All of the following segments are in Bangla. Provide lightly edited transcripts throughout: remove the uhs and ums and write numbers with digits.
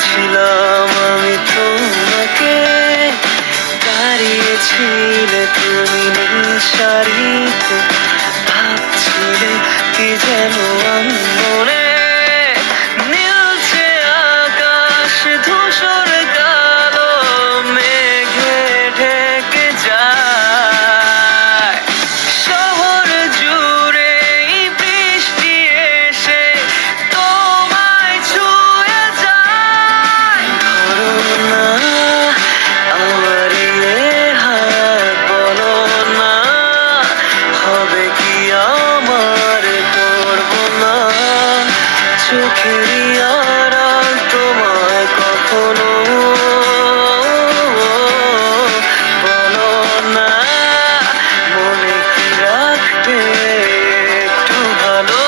চেয়েছিলাম আমি তোমাকে, দাঁড়িয়েছিলে তুমি নিঃসারিতে, ভাবছিলে কি যেন মনে, নীলচে আকাশ ধূসর কালো মেঘে ঢেকে যায়, শহর জুড়ে বৃষ্টি এসে তোমায় ছুঁয়ে যায়। ধরো না আমার হাত, বলো না হবে কি আমার, করবো না চোখেরই আড়াল তোমায় কখনো, বলো না মনে কি রাখবে একটু ভালো,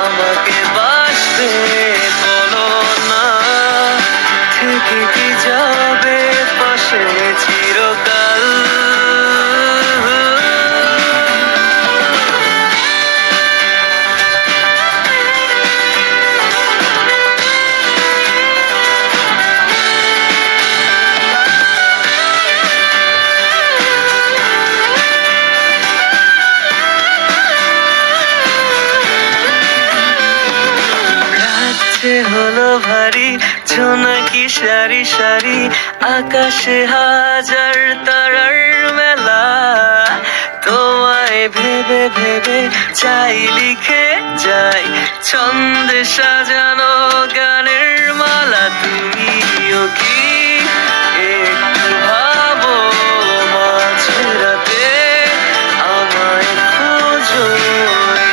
আমাকে বাসবে বলো না, থেকে কি যাবে পাশে চিরকাল। রাত্রে হলো ভারী, জোনাকি সারি সারি, আকাশে হাজার তারার মেলা, তোমায় ভেবে ভেবে চাই লিখে যাই ছন্দে সাজানো গানের মালা। তুমিও কি একটু ভাবো মাঝরাতে আমায় খোঁজো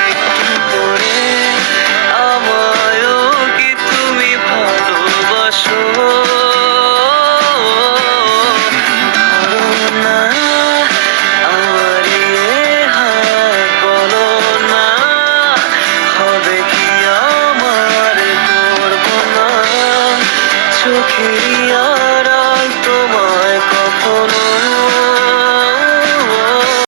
একটু করে, আমায়ও কি তুমি ভালোবাসো, ধরো না আমার হাত, বলো না হবে কি আমার, করবো না চোখেরই